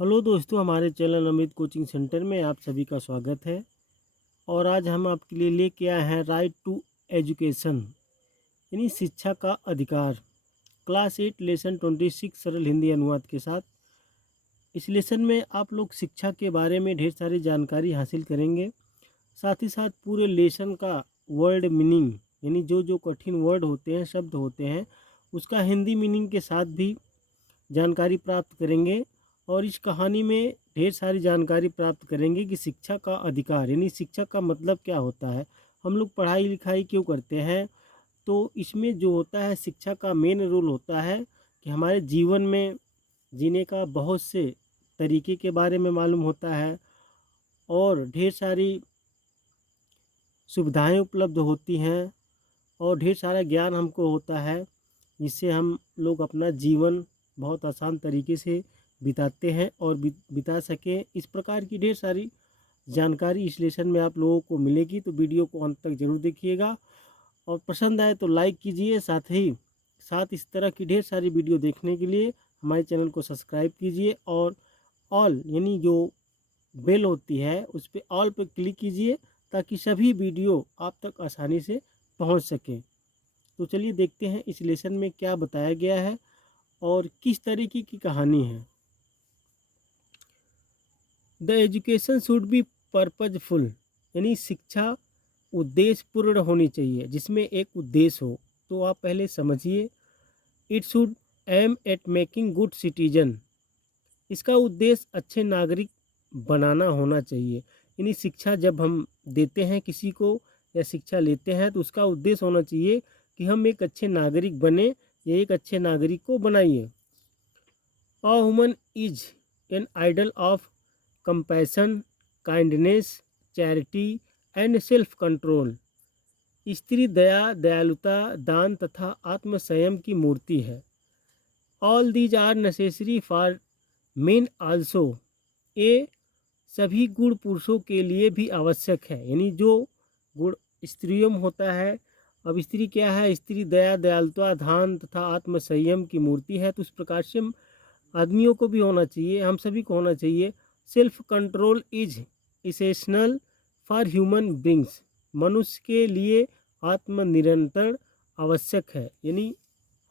Hello दोस्तों, हमारे channel Amit coaching centre में आप सभी का स्वागत है। और आज हम आपके लिए लेके आए हैं राइट टू एजुकेशन यानी शिक्षा का अधिकार। क्लास 8 लेसन 26 सरल हिंदी अनुवाद के साथ। इस लेसन में आप लोग शिक्षा के बारे में ढेर सारी जानकारी हासिल करेंगे। साथ ही साथ पूरे लेसन का वर्ड मीनिंग यानी जो जो कठिन वर्ड होते हैं, शब्द होते हैं, उसका हिंदी मीनिंग के साथ भी जानकारी प्राप्त करेंगे। और इस कहानी में ढेर सारी जानकारी प्राप्त करेंगे कि शिक्षा का अधिकार यानी शिक्षा का मतलब क्या होता है, हम लोग पढ़ाई लिखाई क्यों करते हैं। तो इसमें जो होता है, शिक्षा का मेन रोल होता है कि हमारे जीवन में जीने का बहुत से तरीके के बारे में मालूम होता है और ढेर सारी सुविधाएं उपलब्ध होती हैं और ढेर सारा ज्ञान हमको होता है, जिससे हम लोग अपना जीवन बहुत आसान तरीके से बिताते हैं और बिता सकें। इस प्रकार की ढेर सारी जानकारी इस लेसन में आप लोगों को मिलेगी, तो वीडियो को अंत तक ज़रूर देखिएगा और पसंद आए तो लाइक कीजिए। साथ ही साथ इस तरह की ढेर सारी वीडियो देखने के लिए हमारे चैनल को सब्सक्राइब कीजिए और ऑल यानी जो बेल होती है उस पर ऑल पर क्लिक कीजिए ताकि सभी वीडियो आप तक आसानी से पहुंच सकें। तो चलिए देखते हैं इस लेसन में क्या बताया गया है और किस तरीके की कहानी है। The education should be purposeful यानी शिक्षा उद्देश्यपूर्ण होनी चाहिए, जिसमें एक उद्देश्य हो। तो आप पहले समझिए, it should aim eight making good citizen. इसका उद्देश्य अच्छे नागरिक बनाना होना चाहिए। यानी शिक्षा जब हम देते हैं किसी को या शिक्षा लेते हैं तो उसका उद्देश्य होना चाहिए कि हम एक अच्छे नागरिक बने या एक अच्छे नागरिक को बनाइए। A woman is an idol of compassion, kindness, charity and self control. स्त्री दया, दयालुता, दान तथा आत्मसंयम की मूर्ति है। All these are necessary for men also. ये सभी गुण पुरुषों के लिए भी आवश्यक है। यानी जो गुण स्त्रियों में होता है, अब स्त्री क्या है, स्त्री दया, दयालुता, दान तथा आत्मसंयम की मूर्ति है, तो उस प्रकार से आदमियों को भी होना चाहिए, हम सभी को होना चाहिए। Self control is essential for human beings. मनुष्य के लिए आत्मनियंत्रण आवश्यक है। यानी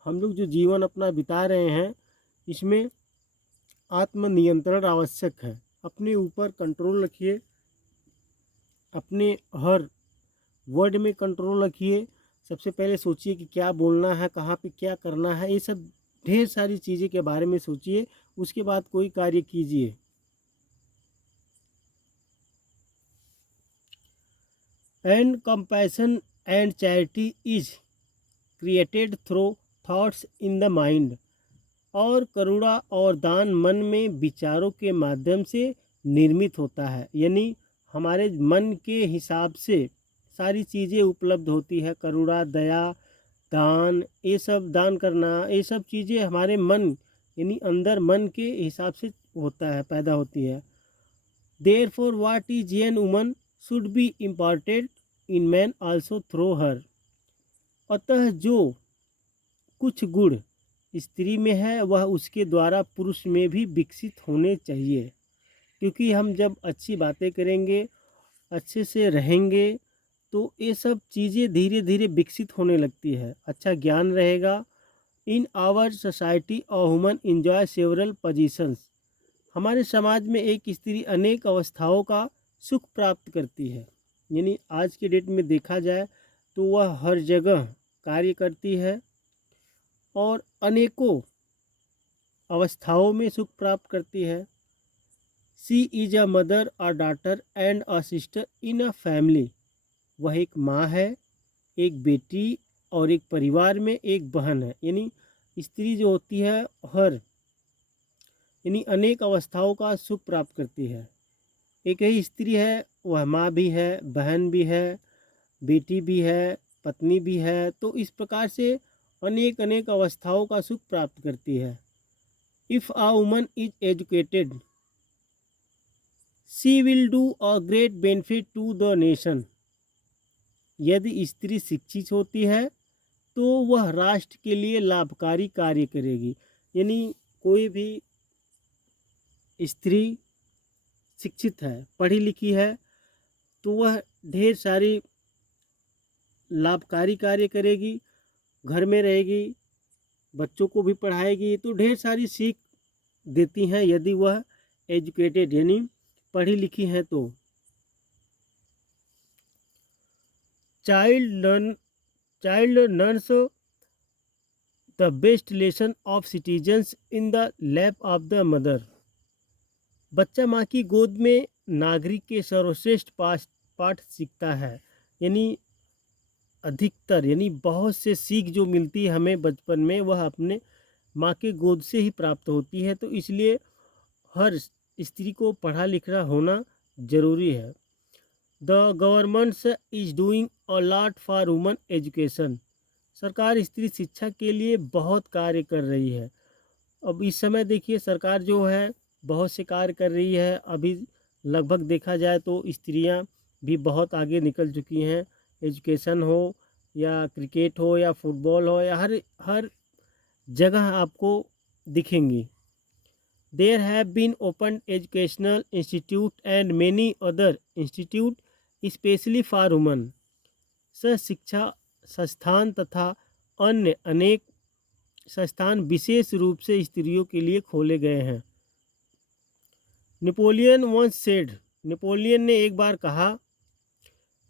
हम लोग जो जीवन अपना बिता रहे हैं, इसमें आत्मनियंत्रण आवश्यक है। अपने ऊपर कंट्रोल रखिए, अपने हर वर्ड में कंट्रोल रखिए। सबसे पहले सोचिए कि क्या बोलना है, कहाँ पे क्या करना है, ये सब ढेर सारी चीज़ें के बारे में सोचिए, उसके बाद कोई कार्य कीजिए। And compassion and charity is created through thoughts in the mind. और करुणा और दान मन में विचारों के माध्यम से निर्मित होता है। यानी हमारे मन के हिसाब से सारी चीज़ें उपलब्ध होती है। करुणा, दया, दान, ये सब दान करना, ये सब चीज़ें हमारे मन यानी अंदर मन के हिसाब से होता है, पैदा होती है। Therefore what is an woman should be imparted in man also through her. अतः जो कुछ गुण स्त्री में है वह उसके द्वारा पुरुष में भी विकसित होने चाहिए। क्योंकि हम जब अच्छी बातें करेंगे, अच्छे से रहेंगे, तो ये सब चीज़ें धीरे धीरे विकसित होने लगती है। अच्छा ज्ञान रहेगा। In our society a woman enjoy several positions. हमारे समाज में एक स्त्री अनेक अवस्थाओं का सुख प्राप्त करती है। यानी आज के डेट में देखा जाए तो वह हर जगह कार्य करती है और अनेकों अवस्थाओं में सुख प्राप्त करती है। She is a mother, a daughter and a sister in a family. वह एक माँ है, एक बेटी और एक परिवार में एक बहन है। यानी स्त्री जो होती है हर यानी अनेक अवस्थाओं का सुख प्राप्त करती है। एक ही स्त्री है, वह माँ भी है, बहन भी है, बेटी भी है, पत्नी भी है। तो इस प्रकार से अनेक अनेक अवस्थाओं का सुख प्राप्त करती है। If a woman is educated she will do a great benefit to the nation. यदि स्त्री शिक्षित होती है तो वह राष्ट्र के लिए लाभकारी कार्य करेगी। यानी कोई भी स्त्री शिक्षित है, पढ़ी लिखी है, तो वह ढेर सारी लाभकारी कार्य करेगी, घर में रहेगी, बच्चों को भी पढ़ाएगी, तो ढेर सारी सीख देती हैं यदि वह एजुकेटेड यानी पढ़ी लिखी हैं तो। Child learns the best lesson of citizens in the lap of the mother. बच्चा माँ की गोद में नागरिक के सर्वश्रेष्ठ पाठ सीखता है, यानी अधिकतर यानी बहुत से सीख जो मिलती है हमें बचपन में वह अपने माँ के गोद से ही प्राप्त होती है। तो इसलिए हर स्त्री को पढ़ा लिखा होना ज़रूरी है। The governments is doing a lot for women education. सरकार स्त्री शिक्षा के लिए बहुत कार्य कर रही है। अब इस समय देखिए सरकार जो है बहुत से कार्य कर रही है। अभी लगभग देखा जाए तो स्त्रियां भी बहुत आगे निकल चुकी हैं। एजुकेशन हो या क्रिकेट हो या फुटबॉल हो या हर जगह आपको दिखेंगी। There have been open educational institute and many other institute specially for women. शिक्षा संस्थान तथा अन्य अनेक संस्थान विशेष रूप से स्त्रियों के लिए खोले गए हैं। नेपोलियन वंस सेड, नेपोलियन ने एक बार कहा,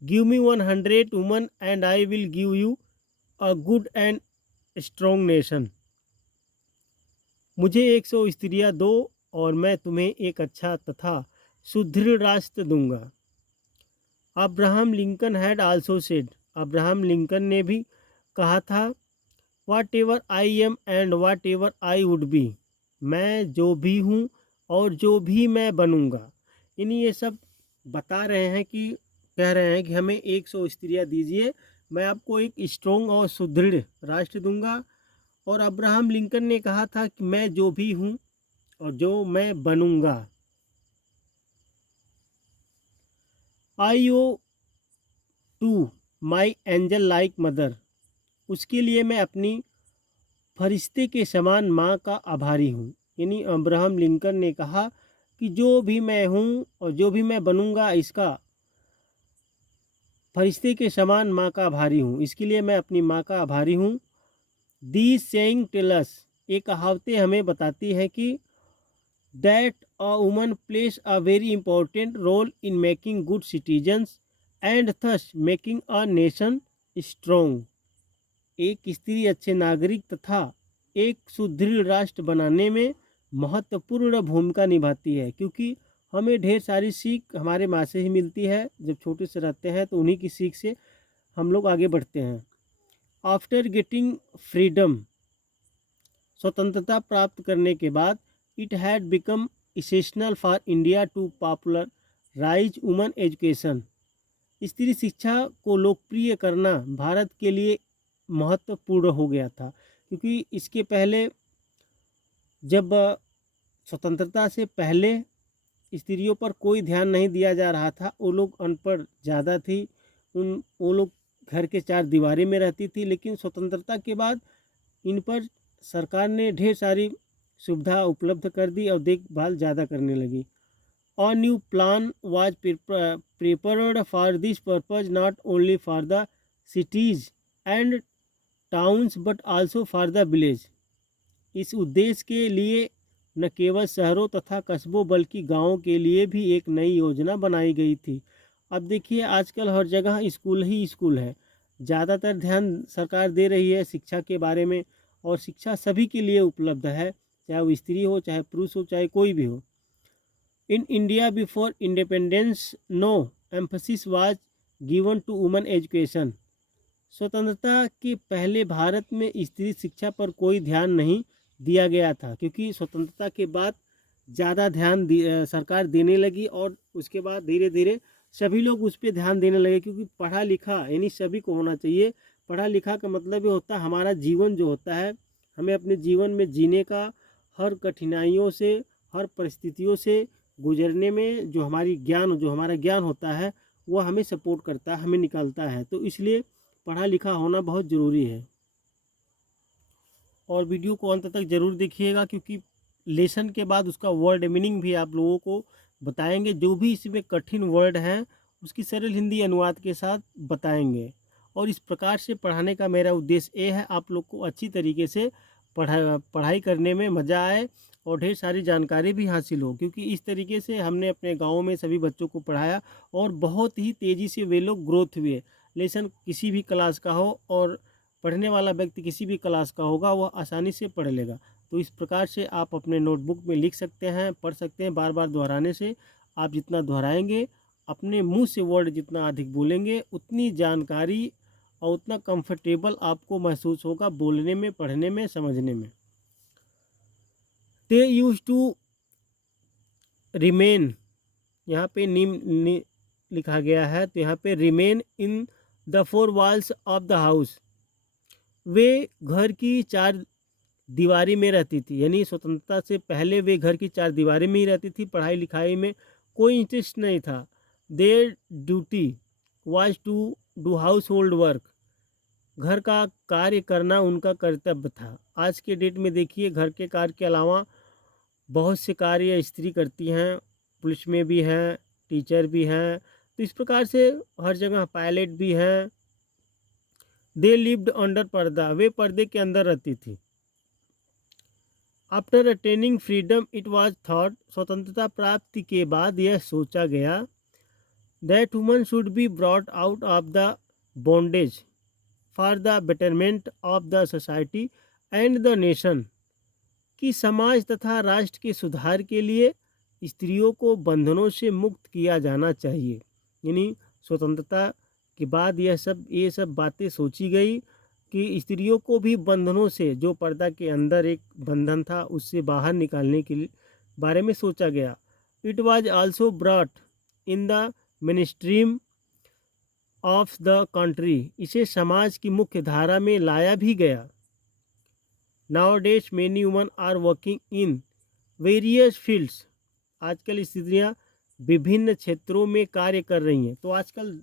give me 100 women and I will give you a good and strong nation. मुझे 100 स्त्रियां दो और मैं तुम्हें एक अच्छा तथा सुदृढ़ राष्ट्र दूंगा। Abraham Lincoln had also said, Abraham Lincoln ने भी कहा था, whatever I am and whatever I would be, मैं जो भी हूँ और जो भी मैं बनूँगा। यानी ये सब बता रहे हैं कि कह रहे हैं कि हमें 100 स्त्रियाँ दीजिए, मैं आपको एक स्ट्रॉन्ग और सुदृढ़ राष्ट्र दूंगा। और अब्राहम लिंकन ने कहा था कि मैं जो भी हूँ और जो मैं बनूंगा। I owe to my angel like mother, उसके लिए मैं अपनी फरिश्ते के समान माँ का आभारी हूँ। यानी अब्राहम लिंकन ने कहा कि जो भी मैं हूँ और जो भी मैं बनूंगा इसका फरिश्ते के समान माँ का आभारी हूँ, इसके लिए मैं अपनी माँ का आभारी हूँ। दीज सेइंग टेल अस, ये कहावतें हमें बताती हैं कि that a woman place a very important role in making good citizens and thus making a nation strong. एक स्त्री अच्छे नागरिक तथा एक सुदृढ़ राष्ट्र बनाने में महत्वपूर्ण भूमिका निभाती है, क्योंकि हमें ढेर सारी सीख हमारे माँ से ही मिलती है। जब छोटे से रहते हैं तो उन्हीं की सीख से हम लोग आगे बढ़ते हैं। आफ्टर गेटिंग फ्रीडम, स्वतंत्रता प्राप्त करने के बाद, it had become essential for India to popularise women education. स्त्री शिक्षा को लोकप्रिय करना भारत के लिए महत्वपूर्ण हो गया था, क्योंकि इसके पहले जब स्वतंत्रता से पहले स्त्रियों पर कोई ध्यान नहीं दिया जा रहा था। वो लोग अनपढ़ ज़्यादा थी, वो लोग घर के चार दीवारी में रहती थी। लेकिन स्वतंत्रता के बाद इन पर सरकार ने ढेर सारी सुविधा उपलब्ध कर दी और देखभाल ज़्यादा करने लगी। A new plan was prepared for this purpose, not only for the cities and towns but also for the village. इस उद्देश्य के लिए न केवल शहरों तथा कस्बों बल्कि गांवों के लिए भी एक नई योजना बनाई गई थी। अब देखिए आजकल हर जगह स्कूल ही स्कूल है। ज़्यादातर ध्यान सरकार दे रही है शिक्षा के बारे में, और शिक्षा सभी के लिए उपलब्ध है, चाहे वो स्त्री हो, चाहे पुरुष हो, चाहे कोई भी हो। In India before independence no emphasis was given to women education. स्वतंत्रता के पहले भारत में स्त्री शिक्षा पर कोई ध्यान नहीं दिया गया था, क्योंकि स्वतंत्रता के बाद ज़्यादा ध्यान सरकार देने लगी और उसके बाद धीरे धीरे सभी लोग उस पर ध्यान देने लगे। क्योंकि पढ़ा लिखा यानी सभी को होना चाहिए। पढ़ा लिखा का मतलब ये होता है हमारा जीवन जो होता है, हमें अपने जीवन में जीने का, हर कठिनाइयों से, हर परिस्थितियों से गुजरने में जो हमारा ज्ञान होता है वह हमें सपोर्ट करता है, हमें निकालता है। तो इसलिए पढ़ा लिखा होना बहुत ज़रूरी है। और वीडियो को अंत तक ज़रूर देखिएगा, क्योंकि लेसन के बाद उसका वर्ड मीनिंग भी आप लोगों को बताएंगे। जो भी इसमें कठिन वर्ड हैं उसकी सरल हिंदी अनुवाद के साथ बताएंगे। और इस प्रकार से पढ़ाने का मेरा उद्देश्य ये है, आप लोग को अच्छी तरीके से पढ़ाई करने में मज़ा आए और ढेर सारी जानकारी भी हासिल हो। क्योंकि इस तरीके से हमने अपने गाँव में सभी बच्चों को पढ़ाया और बहुत ही तेज़ी से वे लोग ग्रोथ हुए। लेसन किसी भी क्लास का हो और पढ़ने वाला व्यक्ति किसी भी क्लास का होगा, वह आसानी से पढ़ लेगा। तो इस प्रकार से आप अपने नोटबुक में लिख सकते हैं, पढ़ सकते हैं। बार बार दोहराने से आप जितना दोहराएंगे, अपने मुंह से वर्ड जितना अधिक बोलेंगे, उतनी जानकारी और उतना कंफर्टेबल आपको महसूस होगा बोलने में, पढ़ने में, समझने में। दे यूज टू रिमेन, यहाँ पे लिखा गया है, तो यहाँ पे remain in the four walls of the house. वे घर की चार दीवारी में रहती थी, यानी स्वतंत्रता से पहले वे घर की चार दीवारी में ही रहती थी। पढ़ाई लिखाई में कोई इंटरेस्ट नहीं था। Their duty was to do household work, घर का कार्य करना उनका कर्तव्य था। आज के डेट में देखिए, घर के कार्य के अलावा बहुत से कार्य स्त्री करती हैं, पुलिस में भी हैं, टीचर भी हैं, तो इस प्रकार से हर जगह पायलट भी हैं। दे लिव्ड अंडर पर्दा, वे पर्दे के अंदर रहती थी। After attaining freedom it was thought, स्वतंत्रता प्राप्ति के बाद यह सोचा गया, that woman should be brought out of the bondage for the betterment of the society and the nation, कि समाज तथा राष्ट्र के सुधार के लिए स्त्रियों को बंधनों से मुक्त किया जाना चाहिए। यानी स्वतंत्रता के बाद ये सब बातें सोची गई कि स्त्रियों को भी बंधनों से, जो पर्दा के अंदर एक बंधन था, उससे बाहर निकालने के बारे में सोचा गया। It was also brought in the mainstream of the country, इसे समाज की मुख्य धारा में लाया भी गया। Nowadays many women are working in various fields, आजकल स्त्रियां विभिन्न क्षेत्रों में कार्य कर रही हैं। तो आजकल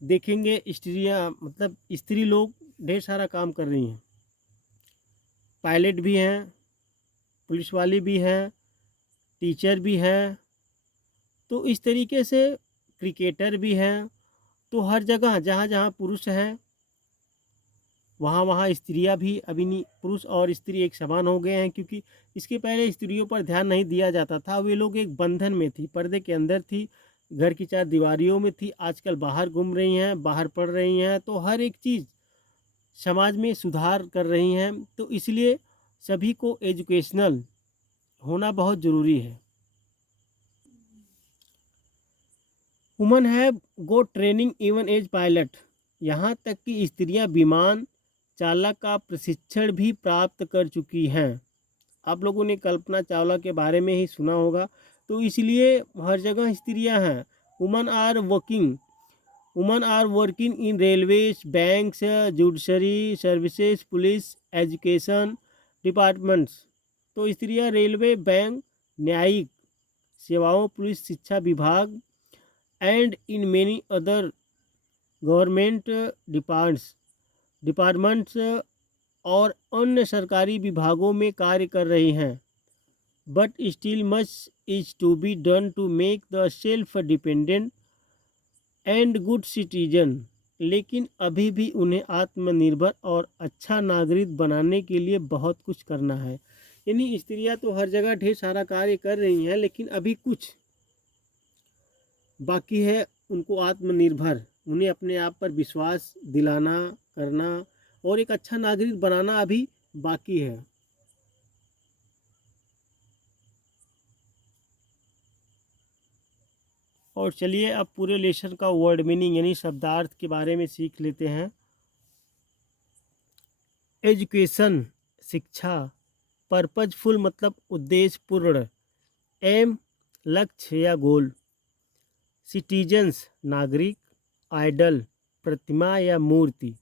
देखेंगे स्त्रियां, मतलब स्त्री लोग ढेर सारा काम कर रही हैं। पायलट भी हैं, पुलिस वाली भी हैं, टीचर भी हैं, तो इस तरीके से क्रिकेटर भी हैं। तो हर जगह जहाँ जहाँ पुरुष हैं वहाँ वहाँ स्त्रियाँ भी अभी नहीं, पुरुष और स्त्री एक समान हो गए हैं। क्योंकि इसके पहले स्त्रियों पर ध्यान नहीं दिया जाता था, वे लोग एक बंधन में थी, पर्दे के अंदर थी, घर की चार दीवारियों में थी। आजकल बाहर घूम रही हैं, बाहर पढ़ रही हैं, तो हर एक चीज़ समाज में सुधार कर रही हैं। तो इसलिए सभी को एजुकेशनल होना बहुत ज़रूरी है। Woman have go training even as pilot, यहाँ तक कि स्त्रियाँ विमान चालक का प्रशिक्षण भी प्राप्त कर चुकी हैं। आप लोगों ने कल्पना चावला के बारे में ही सुना होगा, तो इसलिए हर जगह स्त्रियां हैं। Woman are working in railways, banks, judiciary services, police, education departments. तो स्त्रियां रेलवे, बैंक, न्यायिक सेवाओं, पुलिस, शिक्षा विभाग and in many other government departments और अन्य सरकारी विभागों में कार्य कर रही हैं। But still much is to be done to make the self dependent and good citizen, लेकिन अभी भी उन्हें आत्मनिर्भर और अच्छा नागरिक बनाने के लिए बहुत कुछ करना है। यानी स्त्रियां तो हर जगह ढेर सारा कार्य कर रही हैं, लेकिन अभी कुछ बाकी है उनको आत्मनिर्भर, उन्हें अपने आप पर विश्वास दिलाना, करना और एक अच्छा नागरिक बनाना अभी बाकी है। और चलिए अब पूरे लेसन का वर्ड मीनिंग यानी शब्दार्थ के बारे में सीख लेते हैं। एजुकेशन शिक्षा, पर्पजफुल मतलब उद्देश्यपूर्ण, एम लक्ष्य या गोल, सिटीजन्स नागरिक, आइडल प्रतिमा या मूर्ति,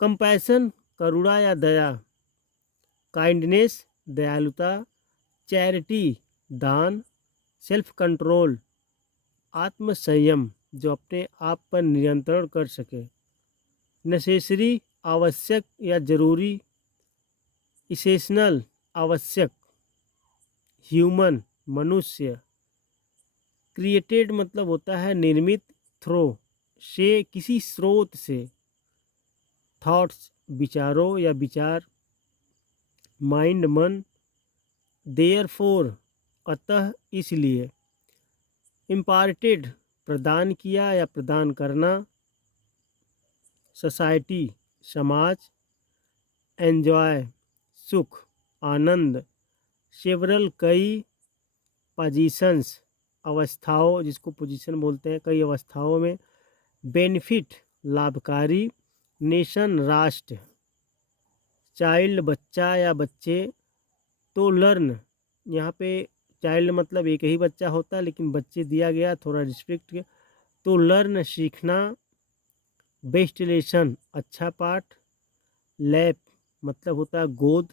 कंपैशन करुणा या दया, काइंडनेस दयालुता, चैरिटी दान, सेल्फ कंट्रोल आत्मसंयम जो अपने आप पर नियंत्रण कर सके, नेसेसरी आवश्यक या जरूरी, इसेशनल आवश्यक, ह्यूमन मनुष्य, क्रिएटेड मतलब होता है निर्मित, थ्रो से किसी स्रोत से, थॉट्स विचारों या विचार, माइंड मन, देयरफॉर अतः इसलिए, इम्पार्टेड प्रदान किया या प्रदान करना, सोसाइटी समाज, एन्जॉय सुख आनंद, सेवरल कई, पोजीशंस अवस्थाओं जिसको पोजीशन बोलते हैं कई अवस्थाओं में, बेनिफिट लाभकारी, नेशन राष्ट्र, चाइल्ड बच्चा या बच्चे, तो लर्न यहाँ पे चाइल्ड मतलब एक ही बच्चा होता है लेकिन बच्चे दिया गया थोड़ा रिस्ट्रिक्ट किया, तो लर्न सीखना, बेस्ट लेसन अच्छा पाठ, लैप मतलब होता है गोद,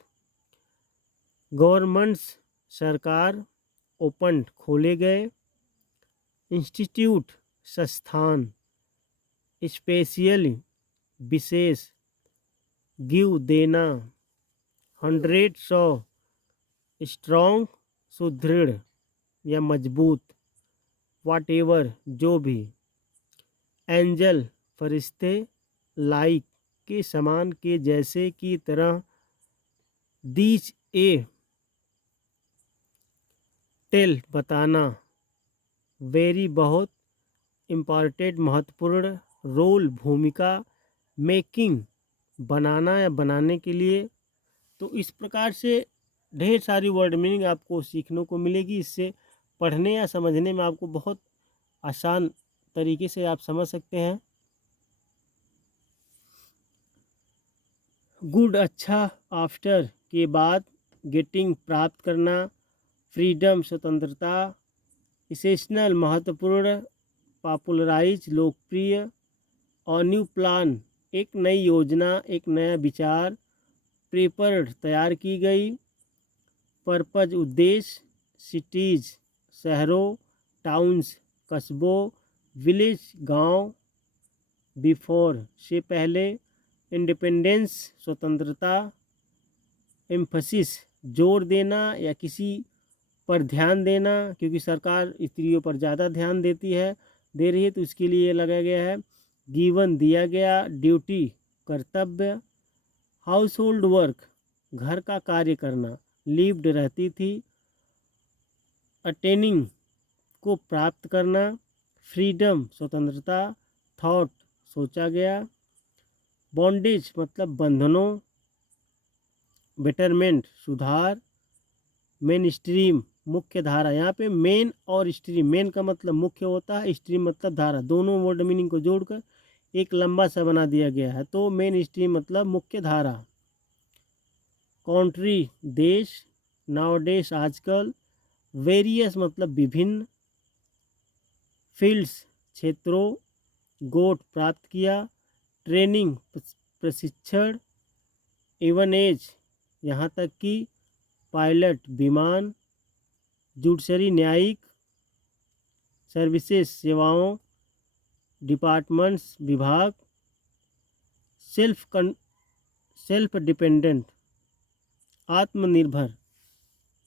गवर्नमेंट्स सरकार, ओपन खोले गए, इंस्टीट्यूट संस्थान, स्पेशली विशेष, गिव देना, 100 100, स्ट्रॉन्ग सुदृढ़ या मजबूत, व्हाटएवर जो भी, एंजल फरिश्ते, लाइक के समान के जैसे की तरह, दीज ए टेल बताना, वेरी बहुत, इम्पॉर्टेंट महत्वपूर्ण, रोल भूमिका, मेकिंग बनाना या बनाने के लिए। तो इस प्रकार से ढेर सारी वर्ड मीनिंग आपको सीखने को मिलेगी। इससे पढ़ने या समझने में आपको बहुत आसान तरीके से आप समझ सकते हैं। गुड अच्छा, आफ्टर के बाद, गेटिंग प्राप्त करना, फ्रीडम स्वतंत्रता, इसेशनल महत्वपूर्ण, पॉपुलराइज लोकप्रिय, और न्यू प्लान एक नई योजना एक नया विचार, प्रिपेयर्ड तैयार की गई, पर्पज उद्देश्य, सिटीज़ शहरों, टाउन्स कस्बों, विलेज गांव, बिफोर से पहले, इंडिपेंडेंस स्वतंत्रता, एम्फसिस जोर देना या किसी पर ध्यान देना, क्योंकि सरकार स्त्रियों पर ज़्यादा ध्यान दे रही है तो इसके लिए लगाया गया है। गिवन दिया गया, ड्यूटी कर्तव्य, हाउस होल्ड वर्क घर का कार्य करना, लिव्ड रहती थी, अटेनिंग को प्राप्त करना, फ्रीडम स्वतंत्रता, थॉट सोचा गया, बॉन्डेज मतलब बंधनों, बेटरमेंट सुधार, मेन स्ट्रीम मुख्य धारा। यहाँ पे मेन और स्ट्रीम, मेन का मतलब मुख्य होता है, स्ट्रीम मतलब धारा, दोनों वर्ड मीनिंग को जोड़कर एक लंबा सा बना दिया गया है। तो मेन स्ट्रीम मतलब मुख्य धारा, कंट्री देश, नाउडेज आजकल, वेरियस मतलब विभिन्न, फील्ड्स क्षेत्रों, गोट प्राप्त किया, ट्रेनिंग प्रशिक्षण, इवन एज यहाँ तक कि, पायलट विमान, जुडिशरी न्यायिक, सर्विसेज सेवाओं, डिपार्टमेंट्स विभाग, सेल्फ डिपेंडेंट आत्मनिर्भर।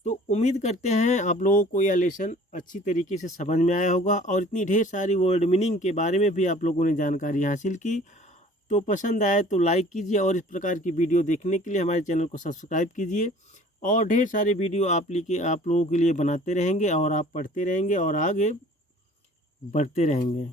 तो उम्मीद करते हैं आप लोगों को यह लेसन अच्छी तरीके से समझ में आया होगा और इतनी ढेर सारी वर्ड मीनिंग के बारे में भी आप लोगों ने जानकारी हासिल की। तो पसंद आए तो लाइक कीजिए और इस प्रकार की वीडियो देखने के लिए हमारे चैनल को सब्सक्राइब कीजिए और ढेर सारे वीडियो आप लोगों के लिए बनाते रहेंगे और आप पढ़ते रहेंगे और आगे बढ़ते रहेंगे।